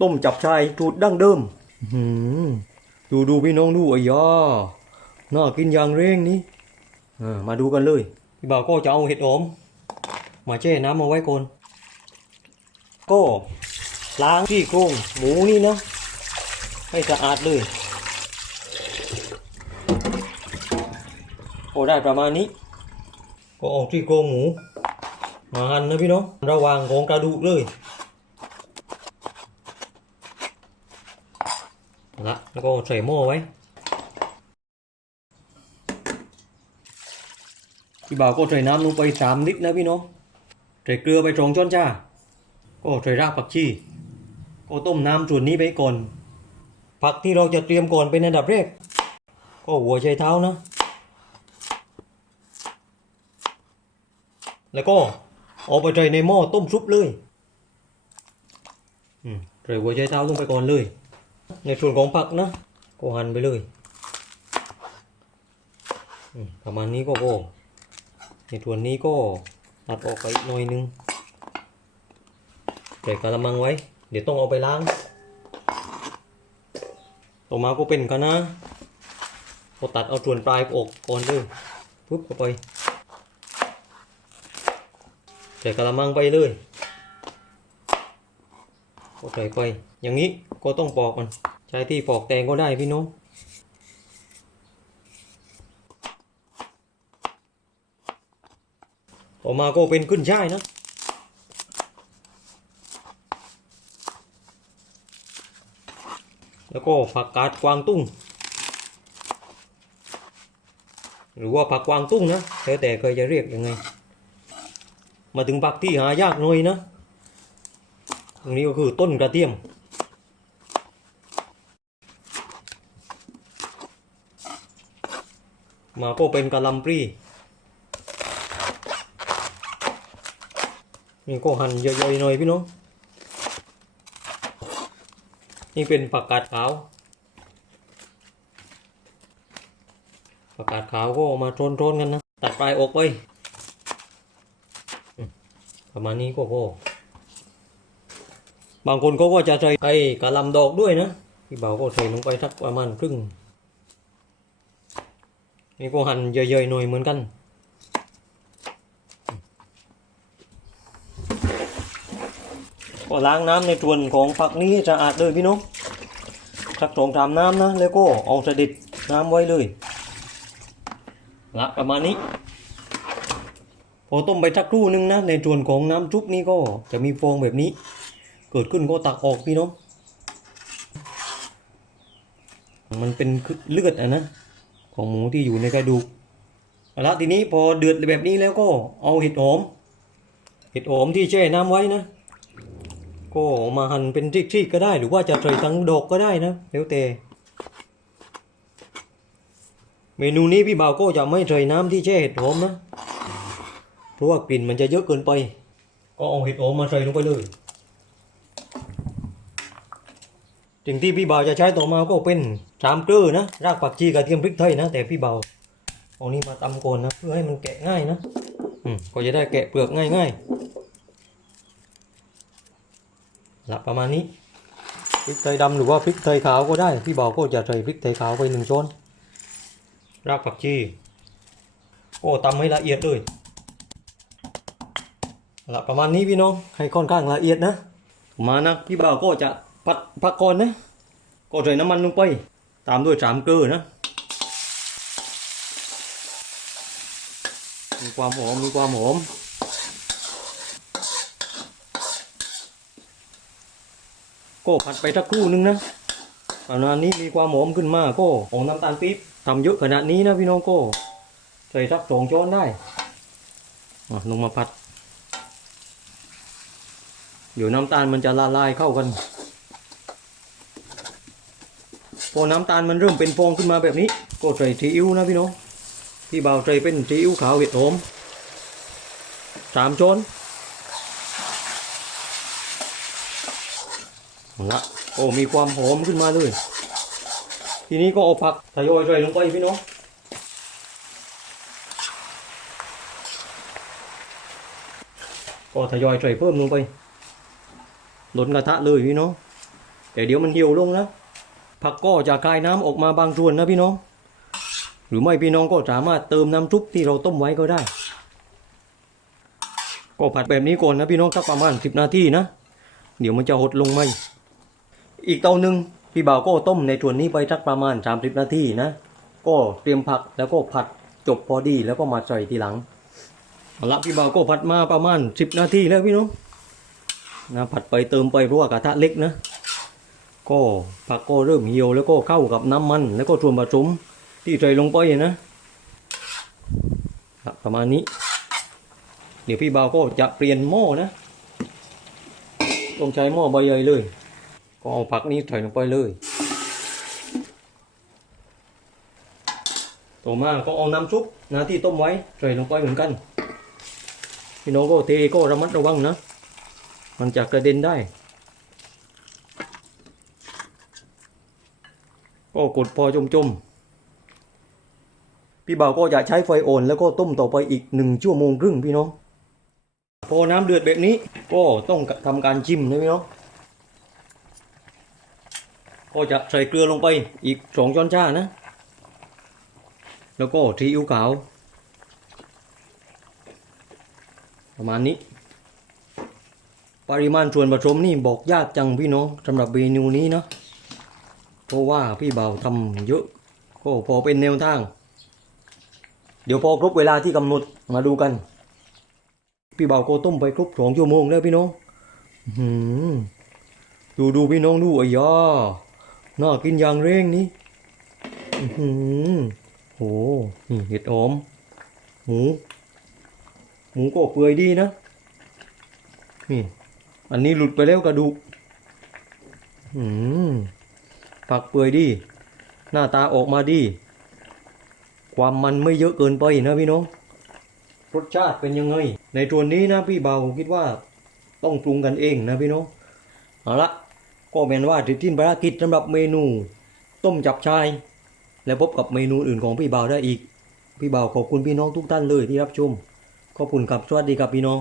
ต้มจับชายสูตรดั้งเดิมหือดูดูพี่น้องดูอ้ยาน่ากินอย่างเร่งนี้อ่ามาดูกันเลยพี่บ่าวก็จะเอาเห็ดหอมมาแช่น้ำเอาไว้ก่อนก็ล้างที่โครงหมูนี่นะให้สะอาดเลยโอ้ได้ประมาณนี้ ก็เอาที่โครงหมูมาหั่นนะพี่น้องระหว่างของกระดูกเลย ละแล้วก็ใส่หม้อไว้พี่บ่าวก็ใส่น้ำลงไปสามลิตรนะพี่น้องใส่เกลือไปสองช้อนชาก็ใส่รากผักชีก็ต้มน้ำส่วนนี้ไปก่อน ผักที่เราจะเตรียมก่อนเป็นอันดับแรก ก็หัวไชเท้านะ แล้วก็เอาไปใส่ในหม้อต้มซุปเลย อืมใส่หัวไชเท้าลงไปก่อนเลย ในส่วนของผักนะก็หั่นไปเลยประมาณนี้ก็พอในส่วนนี้ก็ตัดออกไปหน่อยนึงใส่กระมังไว้ เดี๋ยวต้องเอาไปล้าง ต่อมาก็เป็นคะน้าก็ตัดเอาส่วนปลายออกก่อนเลยปุ๊บเข้าไปใส่กระมังไปเลยก็ใส่ไปอย่างนี้ ก็ต้องปอกมัน ใช้ที่ปอกแตงก็ได้พี่น้องต่อมาก็เป็นขึ้นช่ายนะแล้วก็ผักกาดกวางตุ้ง หรือว่าผักกวางตุ้งนะแล้วแต่เคยจะเรียกยังไง มาถึงผักที่หายากหน่อยนะ ตรงนี้ก็คือต้นกระเทียม มาก็เป็นกะล่ำปลีนี่ก็หั่นย่อยๆหน่อยพี่น้องนี่เป็นผักกาดขาวผักกาดขาวก็เอามาโทนๆกันนะ ตัดปลายอกไปประมาณนี้ก็พอบางคนก็จะใส่ไอ้กะลำดอกด้วยนะ พี่บ่าวก็ใส่ลงไปสักประมาณครึ่ง นี่ก็หั่นเยอะๆหน่อยเหมือนกันก็ล้างน้ำในส่วนของผักนี้สะอาดเลยพี่น้องสักสองสามน้ำนะ แล้วก็เอาสะดิดน้ำไว้เลยละประมาณนี้พอต้มไปสักครู่นึงนะในส่วนของน้ำซุปนี่ก็จะมีฟองแบบนี้ เกิดขึ้นก็ตักออกพี่น้องมันเป็นเลือดอะนะ ของหมูที่อยู่ในกระดูกเอาละทีนี้พอเดือดแบบนี้แล้วก็เอาเห็ดหอม เห็ดหอมที่แช่น้ำไว้นะ ก็มาหั่นเป็นทริกๆก็ได้ หรือว่าจะใส่ทั้งดอกก็ได้นะแล้วแต่เมนูนี้พี่บ่าวก็จะไม่ใส่น้ำที่แช่เห็ดหอมนะ เพราะว่ากลิ่นมันจะเยอะเกินไป ก็เอาเห็ดหอมมาใส่ลงไปเลย สิ่งที่พี่เบ่าจะใช้ต่อมาก็เป็นสามเกลือนะรากผักชีกระเทียมพริกไทยนะ แต่พี่เบ่าเอานี้มาตำก่อนนะเพื่อให้มันแกะง่ายนะอืมก็จะได้แกะเปลือกง่ายๆละประมาณนี้พริกไทยดำหรือว่าพริกไทยขาวก็ได้พี่เบ่าก็จะใส่พริกไทยขาวไปหนึ่งช้อนรากผักชีก็ตำให้ละเอียดเลยละประมาณนี้พี่น้องให้ค่อนข้างละเอียดนะ มานะพี่เบ่าก็จะ ผัดผักก่อนนะก็ใส่น้ำมันลงไป ตามด้วยสามเกลือนะมีความหอมมีความหอมก็ผัดไปสักครู่นึงนะประมาณนี้มีความหอมขึ้นมาก็ของน้ำตาลปี๊บทำเยอะขนาดนี้นะพี่น้องก็ใส่สักสองช้อนได้ลงมาผัด เดี๋ยวน้ำตาลมันจะละลายเข้ากัน พอน้ำตาลมันเริ่มเป็นฟองขึ้นมาแบบนี้ ก็ใส่ซีอิ๊วนะพี่น้องพี่บ่าวใส่เป็นซีอิ๊วขาวเห็ดหอมสามช้อนอาละโอ้มีความหอมขึ้นมาเลยทีนี้ก็เอาผักทยอยใส่ลงไปพี่น้องก็ทยอยใส่เพิ่มลงไปล้นกระทะเลยพี่น้องแต่เดี๋ยวมันเหี่ยวลงนะ ผักก็จะคายน้ำออกมาบางส่วนนะพี่น้อง หรือไม่พี่น้องก็สามารถเติมน้ำซุปที่เราต้มไว้ก็ได้ ก็ผัดแบบนี้ก่อนนะพี่น้องสักประมาณสิบนาทีนะ เดี๋ยวมันจะหดลงไหมอีกเตาหนึ่งพี่บ่าวก็ต้มในส่วนนี้ไปสักประมาณสามสิบนาทีนะ ก็เตรียมผักแล้วก็ผัดจบพอดีแล้วก็มาใส่ทีหลังเอาละพี่บ่าวก็ผัดมาประมาณสิบนาทีแล้วพี่น้องนะผัดไปเติมไปเพราะว่ากระทะเล็กนะ ก็ผักก็เริ่มเหี่ยวแล้วก็เข้ากับน้ำมัน แล้วก็ส่วนผสมที่ใส่ลงไปนะประมาณนี้ เดี๋ยวพี่บ่าวก็จะเปลี่ยนหม้อนะต้องใช้หม้อใบใหญ่เลย ก็เอาผักนี้ใส่ลงไปเลย ต่อมาก็เอาน้ำซุปนะที่ต้มไว้ใส่ลงไปเหมือนกันพี่น้องก็เทก็ระมัดระวังนะ มันจะกระเด็นได้ ก็กดพอจมๆพี่บ่าวก็จะใช้ไฟอ่อนแล้วก็ต้มต่อไปอีกหนึ่งชั่วโมงครึ่งพี่น้อง พอน้ำเดือดแบบนี้ก็ต้องทำการจิ้มนะพี่น้องก็จะใส่เกลือลงไปอีกสองช้อนชานะ แล้วก็ซีอิ๊วขาว ประมาณนี้ ปริมาณส่วนผสมนี่บอกยากจังพี่น้องสำหรับเมนูนี้เนาะ เพราะว่าพี่เบาทำเยอะก็พอเป็นแนวทาง เดี๋ยวพอครบเวลาที่กำหนดมาดูกัน พี่เบาก็ต้มไปครบสองชั่วโมงแล้วพี่น้องหือดูดูพี่น้องดูไอ้ยาน่ากินอย่างเร่งนี้หือโอ้นี่เห็ดหอม หมู หมูก็เปื่อยดีนะ นี่ อันนี้หลุดไปแล้วกระดูก อืม ผักเปื่อยดี หน้าตาออกมาดี ความมันไม่เยอะเกินไปนะพี่น้องรสชาติเป็นยังไง ในส่วนนี้นะพี่เบาคิดว่าต้องปรุงกันเองนะพี่น้องเอาละก็เป็นว่าถิทิ้นภารกิจสำหรับเมนู ต้มจับชาย และพบกับเมนูอื่นของพี่เบาได้อีก พี่เบาขอบคุณพี่น้องทุกท่านเลยที่รับชมขอบคุณครับสวัสดีครับพี่น้อง